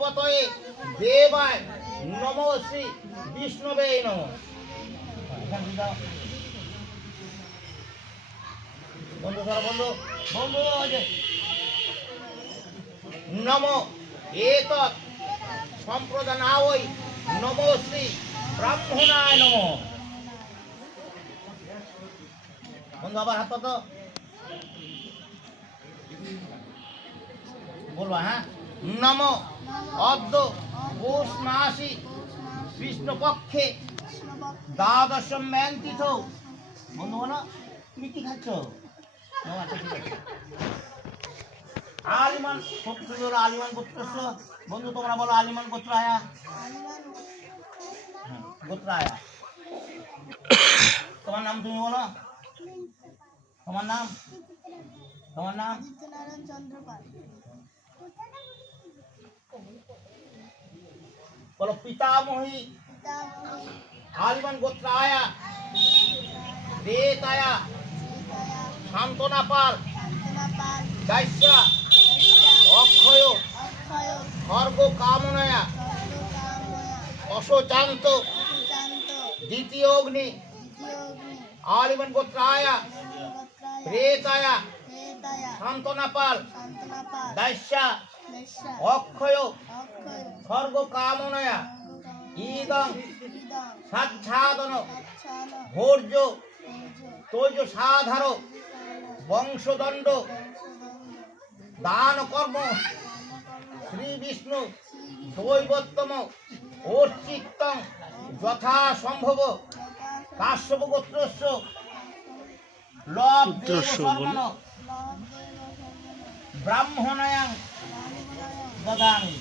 পতয়ে দেবায় নমো শ্রী বিষ্ণবে নমঃ। বন্ধু ধরো বন্ধু বন্ধু নমো এতৎ সম্প্রদানায় নমো শ্রী ব্রাহ্মণায় নমঃ। বন্ধু আবার হাত তো বলবা, হ্যাঁ। নমো অদ্য পৌষ মাসি কৃষ্ণপক্ষে দ্বাদশম তিথ। বন্ধু বলো, তুমি কি খাচ্ছ? আলিমান গোত্র, আলিমান গোত্রস্য। বন্ধু তোমরা বলো আলিমান গোত্র আয়া, গোত্র আয়া। তোমার নাম তুমি বলো, তোমার নাম, তোমার নাম বলো। পিতামহী আলিমান গোত্র আয়া দেতায়া সান্ত্বনা পাল দাস্যা অক্ষয় খর্গ কামনায়া অশোচান্ত দ্বিতীয় অগ্নি আলিমান গোত্র আয়া প্রেতায়া সান্ত্বনা পাল দাস্যা অক্ষয় খর্গ কামনায়া ইদং সাচ্ছাদন ভোর্য তৈজ সাধার বংশদণ্ড দান কর্ম শ্রী বিষ্ণু দৈবত্তম অর্চিত্তং যথা সম্ভব কাশ্যপ গোত্রস্য লব দেব সর্বণ ব্রাহ্মণায়াং দদামি।